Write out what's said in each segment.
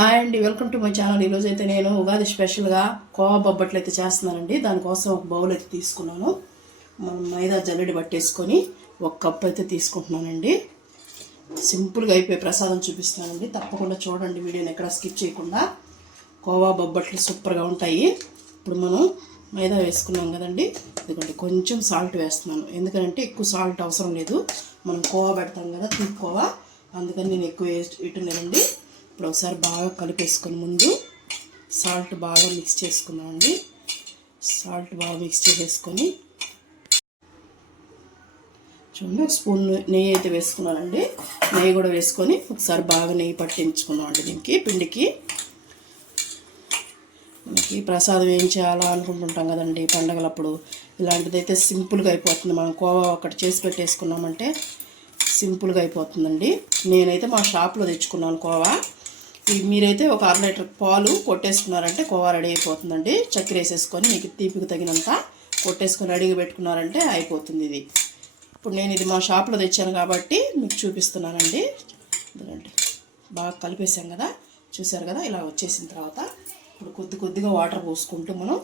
Hi అండి, welcome to my channel. ఈరోజు అయితే నేను ఉగాది స్పెషల్గా కోవా బొబ్బట్లు అయితే చేస్తున్నానండి. దానికోసం ఒక బౌల్ అయితే తీసుకున్నాను. మనం మైదా జల్లెడి పట్టేసుకొని ఒక కప్ అయితే తీసుకుంటున్నానండి. సింపుల్గా అయిపోయి ప్రసాదం చూపిస్తున్నానండి. తప్పకుండా చూడండి వీడియోని ఎక్కడ స్కిప్ చేయకుండా. కోవా బొబ్బట్లు సూపర్గా ఉంటాయి. ఇప్పుడు మనం మైదా వేసుకున్నాం కదండి, ఎందుకంటే కొంచెం సాల్ట్ వేస్తున్నాను. ఎందుకంటే ఎక్కువ సాల్ట్ అవసరం లేదు, మనం కోవా పెడతాం కదా తీసుకోవా, అందుకని నేను ఎక్కువ వేయట్లేదండి. ఇప్పుడు ఒకసారి బాగా కలిపేసుకొని ముందు సాల్ట్ బాగా మిక్స్ చేసుకున్నామండి. సాల్ట్ బాగా మిక్స్ చేసేసుకొని చూడండి, ఒక స్పూన్ నెయ్యి అయితే వేసుకున్నానండి. నెయ్యి కూడా వేసుకొని ఒకసారి బాగా నెయ్యి పట్టించుకున్నామండి. దీనికి పిండికి మనకి ప్రసాదం ఏం చేయాలా అనుకుంటుంటాం కదండి పండగలప్పుడు. ఇలాంటిదైతే సింపుల్గా అయిపోతుంది. మనం కోవా ఒకటి చేసి పెట్టేసుకున్నామంటే సింపుల్గా అయిపోతుందండి. నేనైతే మా షాప్లో తెచ్చుకున్నాను కోవా. మీరైతే ఒక 1/2 లీటర్ పాలు కొట్టేసుకున్నారంటే కోవా రెడీ అయిపోతుందండి. చక్కెర వేసేసుకొని మీకు తీపికి తగినంత కొట్టేసుకొని రెడీగా పెట్టుకున్నారంటే అయిపోతుంది ఇది. ఇప్పుడు నేను ఇది మా షాప్లో తెచ్చాను కాబట్టి మీకు చూపిస్తున్నానండి. ఎందుకంటే బాగా కలిపేసాం కదా, చూసారు కదా, ఇలా వచ్చేసిన తర్వాత ఇప్పుడు కొద్దిగా వాటర్ పోసుకుంటూ మనం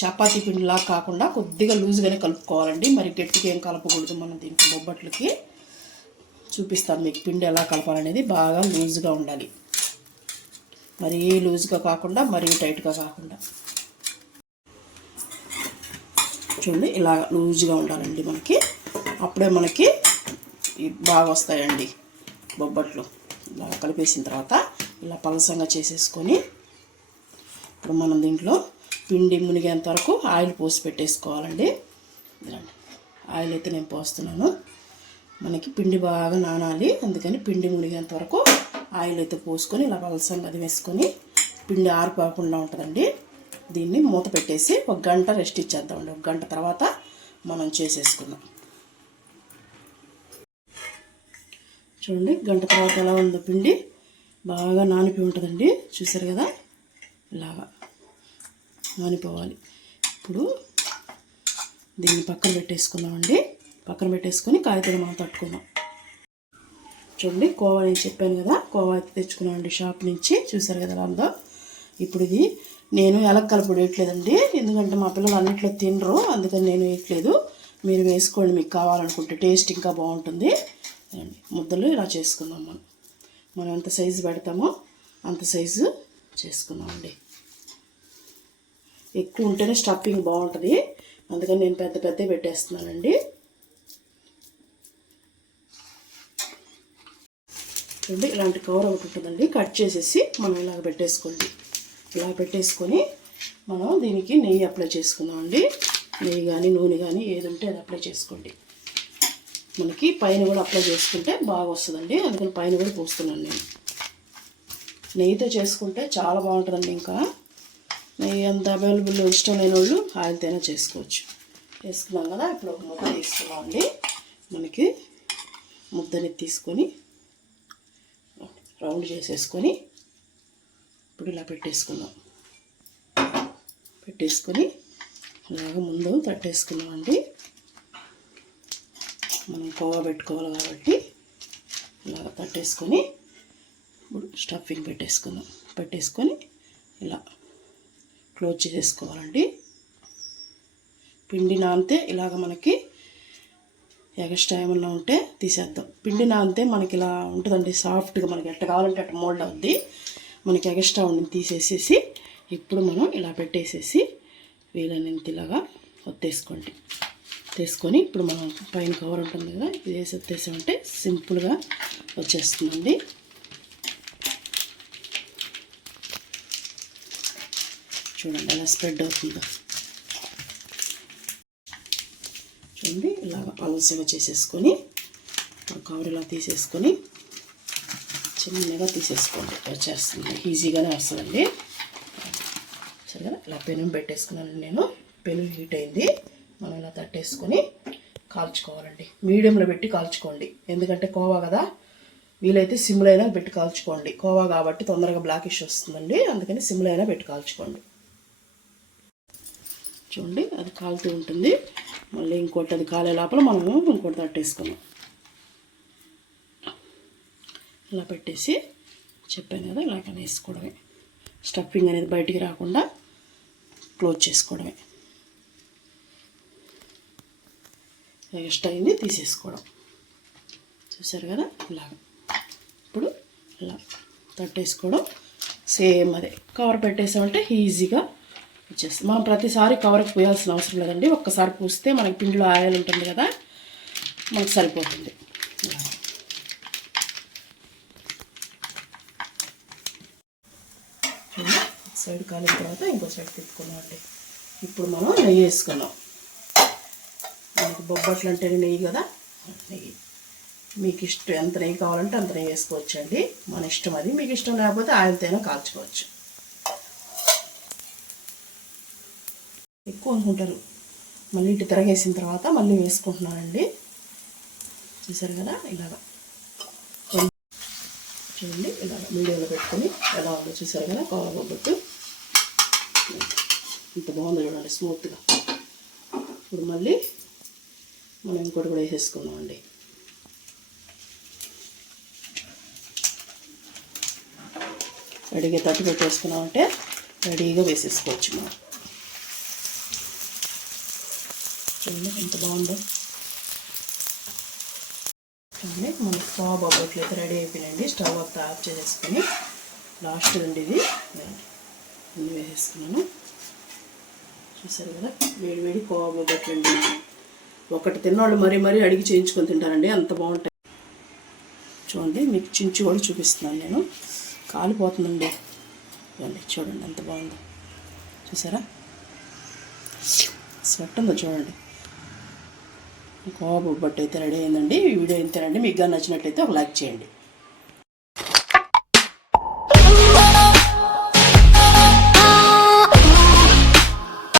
చపాతీ పిండిలా కాకుండా కొద్దిగా లూజ్గానే కలుపుకోవాలండి. మరి గట్టిగా ఏం కలపకూడదు. మనం దీనికి బొబ్బట్లకి చూపిస్తాను మీకు పిండి ఎలా కలపాలనేది. బాగా లూజ్గా ఉండాలి, మరీ లూజ్గా కాకుండా మరీ టైట్గా కాకుండా. చూడండి, ఇలా లూజ్గా ఉండాలండి మనకి. అప్పుడే మనకి బాగా వస్తాయండి బొబ్బట్లు. ఇలా కలిపేసిన తర్వాత ఇలా పలసంగా చేసేసుకొని ఇప్పుడు మనం దీంట్లో పిండి మునిగేంత వరకు ఆయిల్ పోసి పెట్టేసుకోవాలండి. ఆయిల్ అయితే నేను పోస్తున్నాను. మనకి పిండి బాగా నానాలి, అందుకని పిండి మునిగేంత వరకు ఆయిల్ అయితే పోసుకొని ఇలా పలసంగా అది వేసుకొని పిండి ఆరిపోకుండా ఉంటుందండి. దీన్ని మూత పెట్టేసి 1 గంట రెస్ట్ ఇచ్చేద్దామండి. 1 గంట తర్వాత మనం చేసేసుకుందాం. చూడండి, గంట తర్వాత ఎలా ఉందో పిండి బాగా నానిపోయి ఉంటుందండి. చూసారు కదా, ఇలాగా నానిపోవాలి. ఇప్పుడు దీన్ని పక్కన పెట్టేసుకుందామండి. పక్కన పెట్టేసుకొని కాగితాలు మనం తట్టుకుందాం. చూడండి, కోవా నేను చెప్పాను కదా, కోవా అయితే తెచ్చుకున్నామండి షాప్ నుంచి. చూసారు కదా ఎలా ఉందో. ఇప్పుడు ఇది నేను ఎలక్కలపొడి వేయట్లేదండి, ఎందుకంటే మా పిల్లలు అన్నిట్లో తినరు, అందుకని నేను వేయట్లేదు. మీరు వేసుకోండి మీకు కావాలనుకుంటే, టేస్ట్ ఇంకా బాగుంటుంది. ముద్దలు ఇలా చేసుకుందాం. మనం ఎంత సైజు పెడతామో అంత సైజు చేసుకుందామండి. ఎక్కువ ఉంటేనే స్టఫింగ్ బాగుంటుంది, అందుకని నేను పెద్ద పెట్టేస్తున్నానండి. చూడండి, ఇలాంటి కవర్ ఒకటి ఉంటుందండి, కట్ చేసేసి మనం ఇలాగ పెట్టేసుకోండి. ఇలా పెట్టేసుకొని మనం దీనికి నెయ్యి అప్లై చేసుకుందామండి. నెయ్యి కానీ నూనె కానీ ఏది ఉంటే అది అప్లై చేసుకోండి. మనకి పైన కూడా అప్లై చేసుకుంటే బాగా వస్తుందండి, అందుకని పైన కూడా పోస్తున్నాను నేను. నెయ్యితో చేసుకుంటే చాలా బాగుంటుందండి. ఇంకా నెయ్యి అంత అవైలబుల్ ఇష్టం లేని వాళ్ళు ఆయిల్తోనే చేసుకోవచ్చు. వేసుకున్నాం కదా, ఇప్పుడు ఒక ముద్ద తీసుకున్నామండి. మనకి ముద్దని తీసుకొని రౌండ్ చేసేసుకొని ఇప్పుడు ఇలా పెట్టేసుకుందాం. పెట్టేసుకొని ఇలాగ ముందు తట్టేసుకున్నామండి. మనం కోవా పెట్టుకోవాలి కాబట్టి ఇలాగ తట్టేసుకొని ఇప్పుడు స్టఫింగ్ పెట్టేసుకుందాం. పెట్టేసుకొని ఇలా క్లోజ్ చేసేసుకోవాలండి. పిండి నానితే ఇలాగ మనకి ఎక్స్ట్రా ఏమన్నా ఉంటే తీసేద్దాం. పిండి నానితే మనకి ఇలా ఉంటుందండి, సాఫ్ట్గా మనకి ఎట్ట కావాలంటే అట్ట మోల్డ్ అవుద్ది. మనకి ఎక్స్ట్రా ఉండి తీసేసేసి ఇప్పుడు మనం ఇలా పెట్టేసేసి వీలైనంత ఇలాగా ఒత్తేసుకోండి. తీసుకొని ఇప్పుడు మనం పైన కవర్ ఉంటుంది కదా, ఇది వేసి ఒత్తేసామంటే సింపుల్గా వచ్చేస్తుందండి. చూడండి ఎలా స్ప్రెడ్ అవుతుందో. చూడండి, ఇలాగ పలసగా చేసేసుకొని కవర్ ఇలా తీసేసుకొని చిన్నగా తీసేసుకోండి. వచ్చేస్తుంది, ఈజీగానే వస్తుందండి. సరే కదా, ఇలా పెనం పెట్టేసుకున్నాను నేను. పెనం హీట్ అయింది, మనం ఇలా తట్టేసుకొని కాల్చుకోవాలండి. మీడియంలో పెట్టి కాల్చుకోండి, ఎందుకంటే కోవా కదా, వీలైతే సిమ్లో అయినా పెట్టి కాల్చుకోండి. కోవా కాబట్టి తొందరగా బ్లాకిష్ వస్తుందండి, అందుకని సిమ్లో అయినా పెట్టి కాల్చుకోండి. చూడండి, అది కాలుతూ ఉంటుంది. మళ్ళీ ఇంకోటి అది కాలే లోపల మనము ఇంకోటి తట్టేసుకున్నాం. ఇలా పెట్టేసి చెప్పాను కదా, ఇలాగ వేసుకోవడమే. స్టఫింగ్ అనేది బయటికి రాకుండా క్లోజ్ చేసుకోవడమే. ఎక్స్ట్రా అయింది తీసేసుకోవడం. చూసారు కదా, ఇలాగ. ఇప్పుడు ఇలా తట్టేసుకోవడం. సేమ్ అదే కవర్ పెట్టేసామంటే ఈజీగా వచ్చేస్తుంది. మనం ప్రతిసారి కవర్కి పోయాల్సిన అవసరం లేదండి. ఒక్కసారి పూస్తే మనకి పిండిలో ఆయిల్ ఉంటుంది కదా, మనకు సరిపోతుంది. సైడ్ కాలిన తర్వాత ఇంకో సైడ్ తిప్పుకున్నాం అండి. ఇప్పుడు మనం నెయ్యి వేసుకున్నాం. మనకు బొబ్బట్లు అంటే నెయ్యి కదా, నెయ్యి మీకు ఇష్టం, ఎంత నెయ్యి కావాలంటే అంత నెయ్యి వేసుకోవచ్చండి. మన ఇష్టం అది. మీకు ఇష్టం లేకపోతే ఆయిల్తోనే కాల్చుకోవచ్చు. ఎక్కువ అనుకుంటారు, మళ్ళీ ఇటు తిరగేసిన తర్వాత మళ్ళీ వేసుకుంటున్నానండి. చూసారు కదా, ఇలాగా చూడండి, ఇలాగ మీడియంలో పెట్టుకొని ఎలా ఉందో చూసారు కదా, కోవా బొబ్బట్టు ఇంత బాగుందో చూడండి, స్మూత్గా. ఇప్పుడు మళ్ళీ మనం ఇంకోటి కూడా వేసేసుకున్నామండి. రెడీగా తట్టు పెట్టేసుకున్నామంటే రెడీగా వేసేసుకోవచ్చు మనం. చూడండి ఎంత బాగుందో. చూడండి మన కోవా బొబ్బట్లు అయితే రెడీ అయిపోయినాయండి. స్టవ్ అంతా ఆఫ్ చేసేసుకొని లాస్ట్ అండి ఇది అన్నీ వేసేసుకున్నాను. చూసారు కదా, వేడి వేడి కోవా బొబ్బట్లు అండి. ఒకటి తిన్నవాళ్ళు మరీ మరీ అడిగి చేయించుకొని తింటారండి, అంత బాగుంటాయి. చూడండి మీకు చించి కూడా చూపిస్తున్నాను నేను. కాలిపోతుందండి. చూడండి ఎంత బాగుందో. చూసారా, స్వెట్ ఉందో చూడండి. కోవా బొబ్బట్టు అయితే రెడీ అయిందండి. ఈ వీడియో ఇంతేనండి. మీకు కానీ నచ్చినట్లయితే ఒక లైక్ చేయండి.